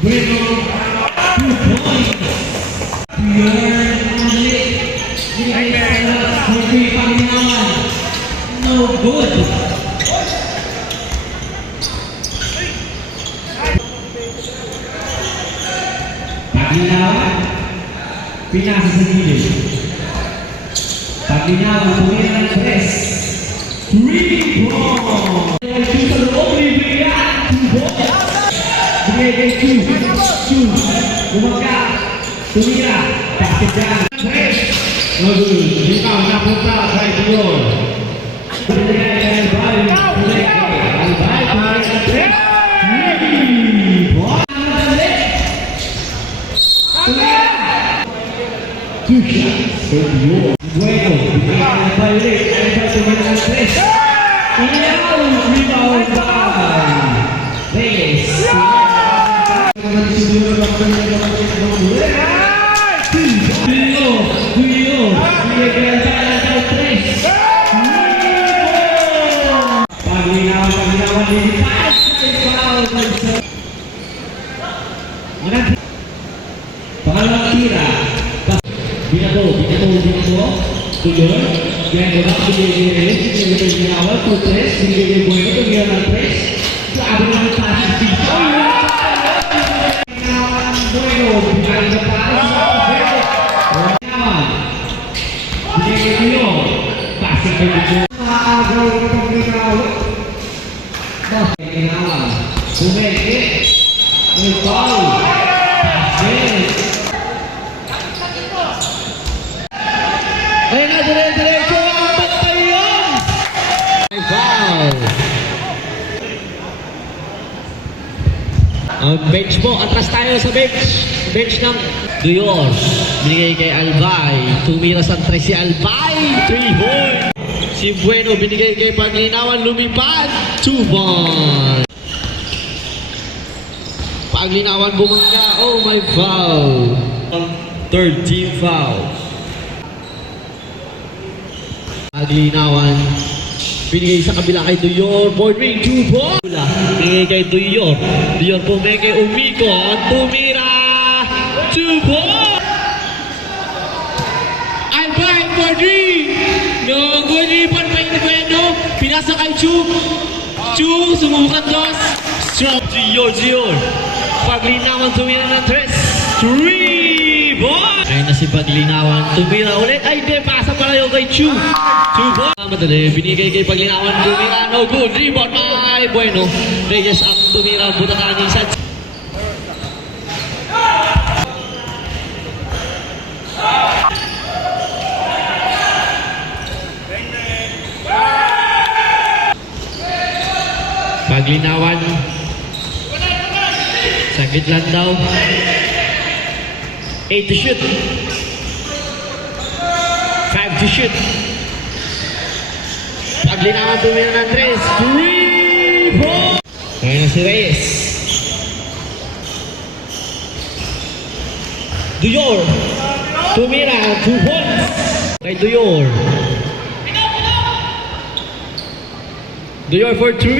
Bueno, 2 points. Pure only. Hindi Panginoon. No good. Paglinawan. Pinasa sa gilid. Paglinawan. Tumira ng 3. 3 points. Sa loob ni Brian. 2 points. Binigay 2. Umaga. Tumira. Basket dyan. 3. Nagul. Ikaw napunta sa Dior. Binigay kay Albay. Albay. Pari ng 3. 3 points. Tumira. 2 shots for Dior. Bueno. Binigay kay Albay ulit. Albay tumira ng 3. Inaw. Rebound by Reyes. Pangalawang tira. Binato. Tuloy. Yan ko na. Binigay Ginawa. 2-3. Binigay Bueno. Tumira ng 3. Sabi ng passes dito. Bueno. Binigay na passes. Binigay ko yun. Passes ko dito. Nakagaw na itong Ginawa. Ginawa. Bumeke. May foul. Passes. Ay na, dire-diretso ang pagtayon! May foul! Ang bench mo, atras tayo sa bench. Bench ng Dior. Binigay kay Albay. Tumira sa 3 si Albay. 3 points. Si Bueno binigay kay Paglinawan. Lumipad. 2 points. Paglinawan bumangga. Oh, my foul. Third team foul. Paglinawan. Binigay sa kabila kay Dior. Board ring. 2 points. Binigay kay Dior. Dior pumigay kay Umiko. At tumira. 2 points. Albay for 3. No, gulipan pa yung Bueno. Pinasa kay Chu. Chu, sumubukan dos. Strong. Dior. Paglinawan tumira ng 3. 3 points. Ayun na si Paglinawan. Tumira ulit. Ay, di. Pasa pala yung kay Chu. 2 points. Madali. Binigay kay Paglinawan. Tumira. No good. Rebound. Ay, Bueno. Reyes ang tumira. Butatan yung sets. Paglinawan. Sakit lang daw. 8 to shoot. 5 to shoot. Paglinawan tumira ng 3. 3 points. Kaya na si Reyes. Dior. Tumira. 2 points. Kay Dior for 3.